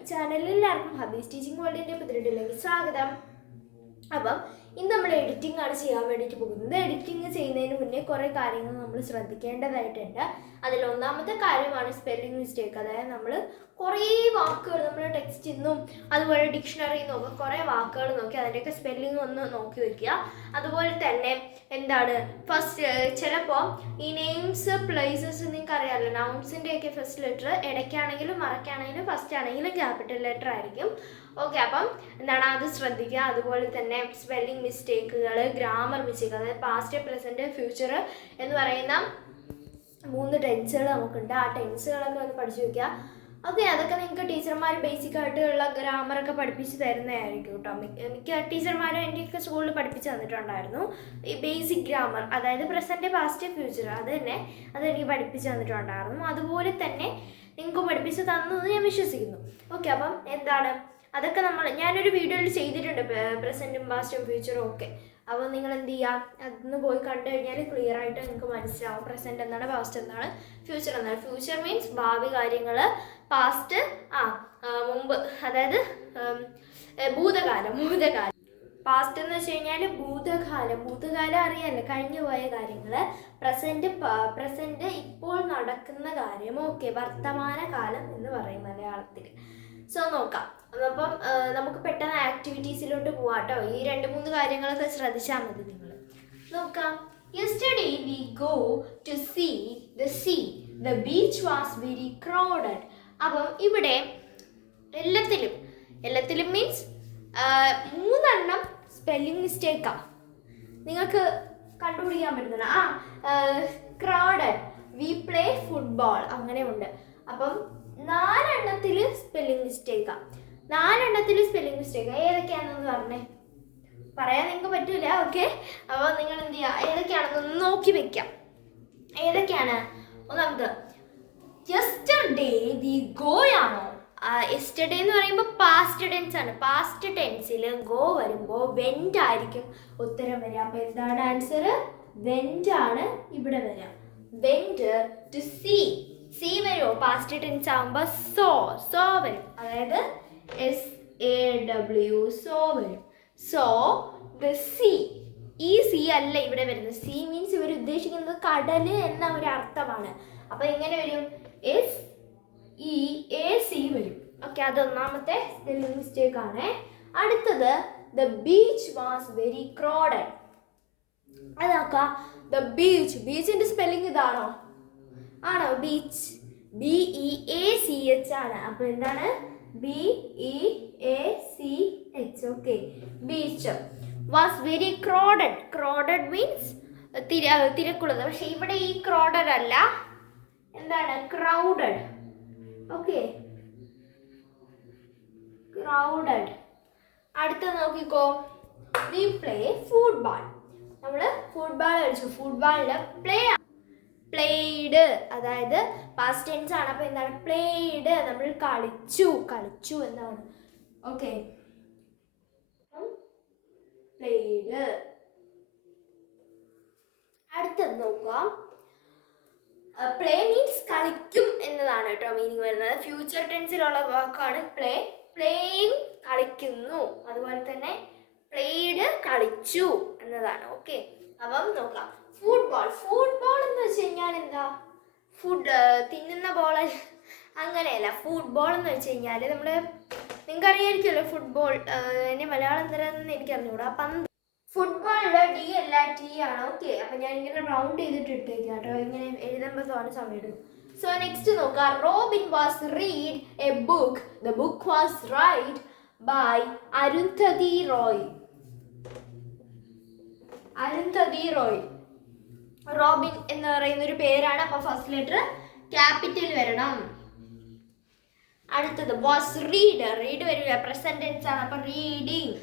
ഈ ചാനലിൽ എല്ലാവർക്കും ഹബീസ് ടീച്ചിങ് വേൾഡിൻ്റെ പുതിയതിലേക്ക് സ്വാഗതം. അപ്പം ഇന്ന് നമ്മൾ എഡിറ്റിംഗ് ആണ് ചെയ്യാൻ വേണ്ടിയിട്ട് പോകുന്നത്. എഡിറ്റിംഗ് ചെയ്യുന്നതിന് മുന്നേ കുറേ കാര്യങ്ങൾ നമ്മൾ ശ്രദ്ധിക്കേണ്ടതായിട്ടുണ്ട്. അതിൽ ഒന്നാമത്തെ കാര്യമാണ് സ്പെല്ലിംഗ് മിസ്റ്റേക്ക്. അതായത് നമ്മൾ കുറേ വാക്കുകൾ നമ്മൾ ടെക്സ്റ്റിൽ നിന്നും അതുപോലെ ഡിക്ഷണറിയിൽ നിന്നും ഒക്കെ കുറേ വാക്കുകൾ നോക്കി അതിൻ്റെയൊക്കെ സ്പെല്ലിംഗ് ഒന്ന് നോക്കി വയ്ക്കുക. അതുപോലെ തന്നെ എന്താണ് ഫസ്റ്റ് ചിലപ്പോൾ ഈ നെയിംസ് പ്ലേസസ് നിങ്ങൾക്ക് അറിയാമല്ലോ, നൗൺസിൻ്റെയൊക്കെ ഫസ്റ്റ് ലെറ്റർ ഇടയ്ക്കാണെങ്കിലും മറക്കാണെങ്കിലും ഫസ്റ്റ് ആണെങ്കിലും ക്യാപിറ്റൽ ലെറ്റർ ആയിരിക്കും. ഓക്കെ, അപ്പം എന്താണ് അത് ശ്രദ്ധിക്കുക. അതുപോലെ തന്നെ സ്പെല്ലിംഗ് മിസ്റ്റേക്കുകൾ, ഗ്രാമർ മിസ്റ്റേക്ക്, അതായത് പാസ്റ്റ്, പ്രസൻറ്റ്, ഫ്യൂച്ചർ എന്ന് പറയുന്ന 3 ടെൻസുകൾ നമുക്കുണ്ട്. ആ ടെൻസുകളൊക്കെ ഒന്ന് പഠിച്ചു വയ്ക്കുക. ഓക്കെ, അതൊക്കെ നിങ്ങൾക്ക് ടീച്ചർമാർ ബേസിക് ആയിട്ടുള്ള ഗ്രാമറൊക്കെ പഠിപ്പിച്ച് തരുന്നതായിരിക്കും കേട്ടോ. മിക്ക ടീച്ചർമാരും എൻ്റെയൊക്കെ സ്കൂളിൽ പഠിപ്പിച്ച് തന്നിട്ടുണ്ടായിരുന്നു ഈ ബേസിക് ഗ്രാമർ, അതായത് പ്രസൻറ്റ്, പാസ്റ്റ്, ഫ്യൂച്ചർ. അതെനിക്ക് പഠിപ്പിച്ച് തന്നിട്ടുണ്ടായിരുന്നു. അതുപോലെ തന്നെ നിങ്ങൾക്ക് പഠിപ്പിച്ച് തന്നു എന്ന് ഞാൻ വിശ്വസിക്കുന്നു. ഓക്കെ, അപ്പം എന്താണ് അതൊക്കെ ഞാനൊരു വീഡിയോയിൽ ചെയ്തിട്ടുണ്ട്, പ്രസൻറ്റും പാസ്റ്റും ഫ്യൂച്ചറും ഒക്കെ. അപ്പോൾ നിങ്ങൾ എന്ത് ചെയ്യുക, അതൊന്ന് പോയി കണ്ടു കഴിഞ്ഞാൽ ക്ലിയർ ആയിട്ട് നിങ്ങൾക്ക് മനസ്സിലാവും പ്രസൻറ്റ് എന്താണ്, പാസ്റ്റ് എന്താണ്, ഫ്യൂച്ചർ എന്താണ്. ഫ്യൂച്ചർ മീൻസ് ഭാവി കാര്യങ്ങൾ, പാസ്റ്റ് മുമ്പ്, അതായത് ഭൂതകാലം. പാസ്റ്റ് എന്ന് വെച്ച് കഴിഞ്ഞാൽ ഭൂതകാലം അറിയാമല്ലോ, കഴിഞ്ഞു പോയ കാര്യങ്ങൾ. പ്രസൻറ്റ് ഇപ്പോൾ നടക്കുന്ന കാര്യം. ഓക്കെ, വർത്തമാനകാലം എന്ന് പറയും മലയാളത്തിൽ. സോ നോക്കാം. അപ്പം നമുക്ക് പെട്ടെന്ന് ആക്ടിവിറ്റീസിലോട്ട് പോവാം കേട്ടോ. ഈ 2-3 കാര്യങ്ങളൊക്കെ ശ്രദ്ധിച്ചാൽ മതി നിങ്ങൾ. നോക്കാം. Yesterday we go to see the sea. The beach was very crowded. അപ്പം ഇവിടെ എല്ലാത്തിലും മീൻസ് 3 സ്പെല്ലിംഗ് മിസ്റ്റേക്കാണ് നിങ്ങൾക്ക് കണ്ടുപിടിക്കാൻ പറ്റുന്നത്. ക്രൗഡഡ്, വി പ്ലേ ഫുട്ബോൾ, അങ്ങനെ ഉണ്ട്. അപ്പം 4 സ്പെല്ലിംഗ് മിസ്റ്റേക്കാണ്. 4 സ്പെല്ലിംഗ് മിസ്റ്റേക്ക് ഏതൊക്കെയാണെന്ന് പറയാൻ നിങ്ങൾക്ക് പറ്റൂല. ഓക്കെ, അപ്പോൾ നിങ്ങൾ എന്ത് ചെയ്യുക, ഏതൊക്കെയാണെന്നൊന്ന് നോക്കി വെക്കാം. ഏതൊക്കെയാണ്? ഒന്നാമത് യെസ്റ്റർഡേ വി ഗോ ആണോ? യെസ്റ്റർഡേ എന്ന് പറയുമ്പോൾ പാസ്റ്റ് ടെൻസ് ആണ്. പാസ്റ്റ് ടെൻസിൽ ഗോ വരുമ്പോൾ വെന്റ് ആയിരിക്കും ഉത്തരം വരിക. അപ്പോൾ എന്താണ് ആൻസർ? വെന്റ് ആണ് ഇവിടെ വരിക. വെന്റ് ടു സീ വരുമോ? പാസ്റ്റ് ടെൻസ് ആകുമ്പോൾ സോ വരും, അതായത് SAW, സോ വരും. So the sea. ഈ സീ അല്ല ഇവിടെ വരുന്നത്. സീ മീൻസ് ഇവർ ഉദ്ദേശിക്കുന്നത് കടല് എന്ന ഒരു അർത്ഥമാണ്. അപ്പോൾ എങ്ങനെ വരും? SEAC വരും. ഓക്കെ, അതൊന്നാമത്തെ സ്പെല്ലിംഗ് മിസ്റ്റേക്ക് ആണ്. അടുത്തത് the beach was very crowded. അതാക്കാം. ദ ബീച്ചിന്റെ സ്പെല്ലിംഗ് ഇതാണോ? ആണോ? ബീച്ച് BEACH ആണ്. അപ്പോൾ എന്താണ്? BEACH. Okay, beach was very crowded means തിരക്കുള്ളത്. പക്ഷെ ഇവിടെ ഈ ക്രൗഡഡ് അല്ല, എന്താണ്? ക്രൗഡഡ്. Okay, crowded. അടുത്ത നോക്കിക്കോ. We play football. നമ്മൾ ഫുട്ബോൾ കളിച്ചു. ഫുട്ബോളിന് പ്ലേഡ്, അതായത് പാസ്റ്റ് ടെൻസ് ആണ്. അപ്പോൾ എന്താണ്? പ്ലേഡ്. നമ്മൾ കളിച്ചു എന്നാണ്. Okay, played. അടുത്തത് നോക്കുക. പ്ലേ മീൻസ് കളിക്കും എന്നതാണ് കേട്ടോ മീനിങ് വരുന്നത്. ഫ്യൂച്ചർ ടെൻസിലുള്ള വാക്കാണ് പ്ലേ. പ്ലേയിങ് കളിക്കുന്നു. അതുപോലെ തന്നെ പ്ലേഡ് കളിച്ചു എന്നതാണ്. ഓക്കെ, അപ്പം നോക്കാം. ഫുട്ബോൾ എന്ന് വെച്ച് കഴിഞ്ഞാൽ എന്താ? തിന്നുന്ന ബോൾ അങ്ങനെയല്ല. ഫുട്ബോൾ എന്ന് വെച്ച് കഴിഞ്ഞാൽ നിങ്ങൾക്ക് അറിയാമായിരിക്കുമല്ലോ ഫുട്ബോൾ. എൻ്റെ മലയാളം എന്താണെന്ന് എനിക്ക് അറിഞ്ഞുകൂടാ. പന്ത്. ഫുട്ബോളിലെ D അല്ല T ആണ്. ഓക്കെ, അപ്പം ഞാൻ ഇങ്ങനെ റൗണ്ട് ചെയ്തിട്ട് ഇട്ടേക്കാം കേട്ടോ. ഇങ്ങനെ എഴുതുമ്പോൾ സമയം എടുക്കും. സോ നെക്സ്റ്റ് നോക്കാം. Robin was read a book. The book was write by Arundhati Roy. Robin എന്ന് പറയുന്ന ഒരു പേരാണ്. അപ്പോൾ ഫസ്റ്റ് ലെറ്റർ ക്യാപിറ്റൽ വരണം. അടുത്തത് വാസ് റീഡ് വരില്ല, പ്രസന്റ് ടെൻസ് ആണ്. അപ്പോൾ റീഡിങ്.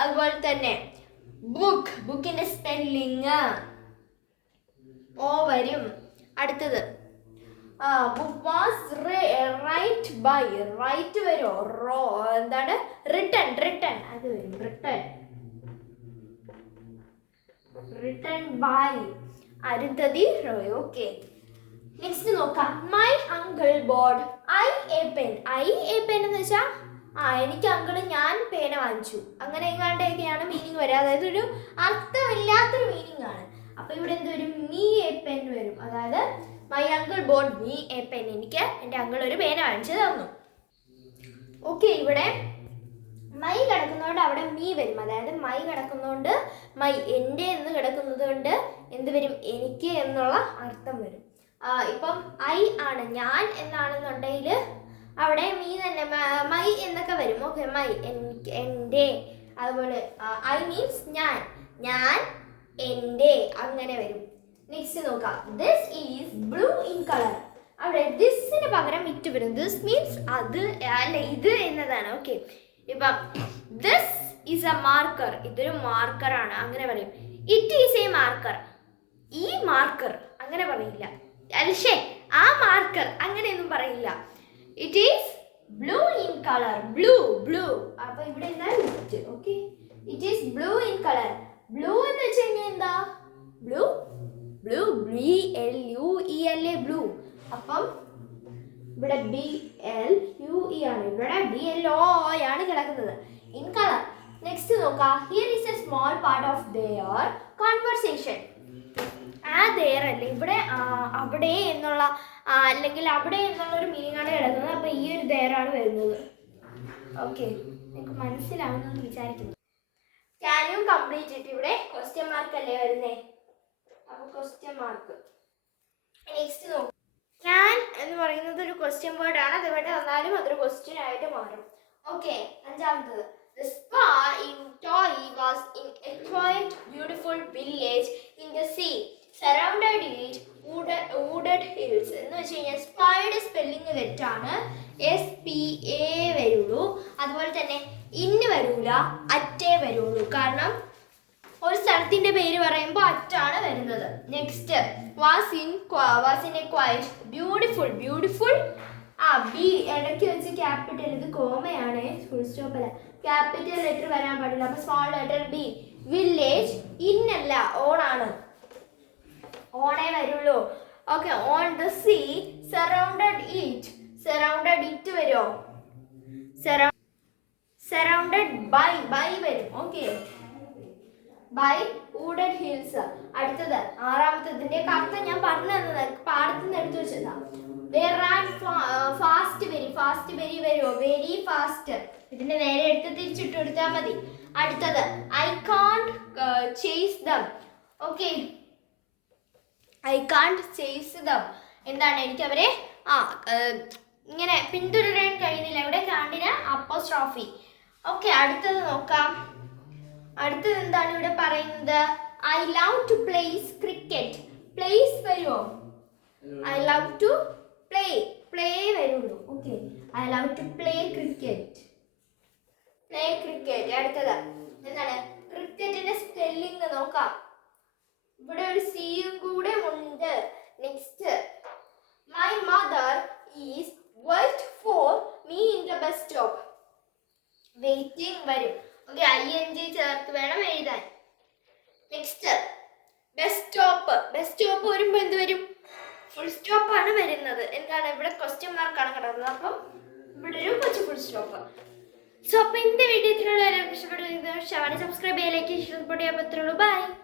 അതുപോലെ തന്നെ ബുക്കിന്റെ സ്പെല്ലിങ് O വരും. അടുത്തത് book was write by. Write വരുമോ? എന്താണ്? റിട്ടൺ. അത് വരും. Written by Arundhati Roy. Okay, next നോക്കാം. My uncle bought I a pen. I a pen എന്ന് വെച്ചാൽ എനിക്ക് അങ്കിള് ഞാൻ പേന വാങ്ങിച്ചു, അങ്ങനെ എങ്ങാണ്ടൊക്കെയാണ് മീനിങ് വരിക. അതായത് ഒരു അർത്ഥമില്ലാത്തൊരു മീനിങ് ആണ്. അപ്പൊ ഇവിടെ എന്ത് വരും? മീ എ പെൻ വരും. അതായത് my uncle boat me A pen, എനിക്ക് എൻ്റെ അങ്കിൾ ഒരു പേന വാങ്ങിച്ചു തന്നു. ഓക്കെ, ഇവിടെ മൈ കിടക്കുന്നതുകൊണ്ട് അവിടെ മീ വരും. അതായത് മൈ കിടക്കുന്നതുകൊണ്ട് മൈ, എൻ്റെ എന്ന് കിടക്കുന്നത് കൊണ്ട് എന്ത് വരും? എനിക്ക് എന്നുള്ള അർത്ഥം വരും. ഇപ്പം ഐ ആണ്, ഞാൻ എന്നാണെന്നുണ്ടെങ്കിൽ അവിടെ മീ തന്നെ, മൈ എന്നൊക്കെ വരും. ഓക്കെ, മൈ എൻ്റെ, അതുപോലെ ഐ മീൻസ് ഞാൻ, ഞാൻ എൻ്റെ, അങ്ങനെ വരും. നെക്സ്റ്റ് നോക്കാം. This is blue in colour. അവിടെ ദിസിന് പകരം ഇറ്റ് വരും. ദിസ് മീൻസ് അത് അല്ല ഇത് എന്നതാണ്. ഓക്കെ, ഇപ്പം ദിസ് ഈസ് എ മാർക്കർ, ഇതൊരു മാർക്കറാണ്, അങ്ങനെ പറയും. ഇറ്റ് ഈസ് എ മാർക്കർ, ഈ മാർക്കർ അങ്ങനെ പറയില്ല. അൽഷേ ആ മാർക്കർ അങ്ങനെയൊന്നും പറയില്ല. It is blue in colour, blue blue. അപ്പൊ ഇവിടെ എന്താ? It. Okay, it is blue in colour. Blue എന്ന് വെച്ച് കഴിഞ്ഞാൽ എന്താ? Blue, blue, BLUE, blue. അപ്പം ഇവിടെ BLUE ആണ്, ഇവിടെ BLO ആണ് കിടക്കുന്നത്, ഇൻ കളർ. നെക്സ്റ്റ് നോക്കാം. Here is A small part of their conversation. ആ ദെയർ അല്ലേ ഇവിടെ അവിടെ എന്നുള്ള അല്ലെങ്കിൽ അവിടെ എന്നുള്ള ഒരു മീനിങ് ആണ് കിടക്കുന്നത്. അപ്പൊ ഈ ഒരു ദെയർ ആണ് വരുന്നത്. ഓക്കെ, നിങ്ങൾക്ക് മനസ്സിലാവുന്നെന്ന് വിചാരിക്കുന്നു. Can you complete it? ഇവിടെ ക്വസ്റ്റ്യൻ മാർക്ക് അല്ലേ വരുന്നേ, അപ്പൊ ക്വസ്റ്റ്യൻ മാർക്ക്. നെക്സ്റ്റ് നോക്കാം. ക്യാൻ എന്ന് പറയുന്നത് ഒരു ക്വസ്റ്റ്യൻ വേർഡ് ആണ്. അത് ഇവിടെ വന്നാലും അതൊരു ക്വസ്റ്റ്യൻ ആയിട്ട് മാറും. ഓക്കെ, അഞ്ചാമത്തത്. The spa in Toy was in a quiet, beautiful village in the sea. Surrounded it wooded hills. എന്ന് വെച്ച് കഴിഞ്ഞാൽ സ്പായുടെ സ്പെല്ലിങ് തെറ്റാണ്. SPA വരുള്ളൂ. അതുപോലെ തന്നെ ഇന്ന് വരൂല, അറ്റേ വരുള്ളൂ. കാരണം ഒരു സ്ഥലത്തിന്റെ പേര് പറയുമ്പോൾ അറ്റാണ് വരുന്നത്. Next, was in a quiet beautiful. Beautiful B ഇടയ്ക്ക് വെച്ച് ക്യാപിറ്റൽ, ഇത് കോമയാണ്, ഫുൾ സ്റ്റോപ്പ് അല്ല. ക്യാപിറ്റൽ ലെറ്റർ വരാൻ പാടില്ല. അപ്പൊ സ്മോൾ ലെറ്റർ ബി. വില്ലേജ് ഇന്നല്ല, ഓൺ ആണ്, ഓണേ വരുള്ളൂ. Okay, on the sea. Surrounded it, surrounded it വരുമോ? സറൗണ്ടഡ് ബൈ വരും. Okay, by wooded hills. അടുത്തത് ആറാമത്തതിന്റെ അർത്ഥം ഞാൻ പറഞ്ഞു തന്നത്, പാടത്തുനിന്ന് എടുത്തു വെച്ചതാ. They ran fast, very fast, വരുമോ? Very fast. ഇതിന്റെ നേരെ എടുത്ത് തിരിച്ചിട്ട് കൊടുത്താൽ മതി. അടുത്തത് I can't chase them. Okay, I can't chase them എന്താണ്? എനിക്ക് അവരെ ഇങ്ങനെ പിന്തുടരാൻ കഴിയുന്നില്ല. ഇവിടെ കാണ്ടിന് അപ്പോസ്ട്രോഫി. ഓക്കെ, അടുത്തത് നോക്കാം. അടുത്തത് എന്താണ് ഇവിടെ പറയുന്നത്? I love to play cricket. Place വരുമോ? I love to play വരുള്ളൂ. Okay, I love to play cricket. അടുത്തത് എന്താണ്? ക്രിക്കറ്റിന്റെ സ്പെല്ലിംഗ് നോക്കാം. ഇവിടെ ഒരു സിയും കൂടെ ഉണ്ട്. Next, my mother is wait for me in the bus stop. Waiting വരും. ഓക്കെ, ING ചേർത്ത് വേണം എഴുതാൻ. നെക്സ്റ്റ്, ബസ് സ്റ്റോപ്പ് വരുമ്പോൾ എന്ത് വരും? ഫുൾ സ്റ്റോപ്പ് ആണ് വരുന്നത്. എന്താണ്? ഇവിടെ ക്വസ്റ്റ്യൻ മാർക്കാണ് കിടക്കുന്നത്. അപ്പം ഇവിടെ ഒരു കൊച്ചു ഫുൾ സ്റ്റോപ്പ്. സോ അപ്പൊ ഇന്നത്തെ വീഡിയോ ഇത്രയുള്ള ഇഷ്ടപ്പെടുന്നത് സബ്സ്ക്രൈബ് ചെയ്യാൻ, ലൈക്ക് ചെയ്യാൻ, സപ്പോർട്ട് ചെയ്യാൻ പറ്റുള്ളൂ. ബൈ.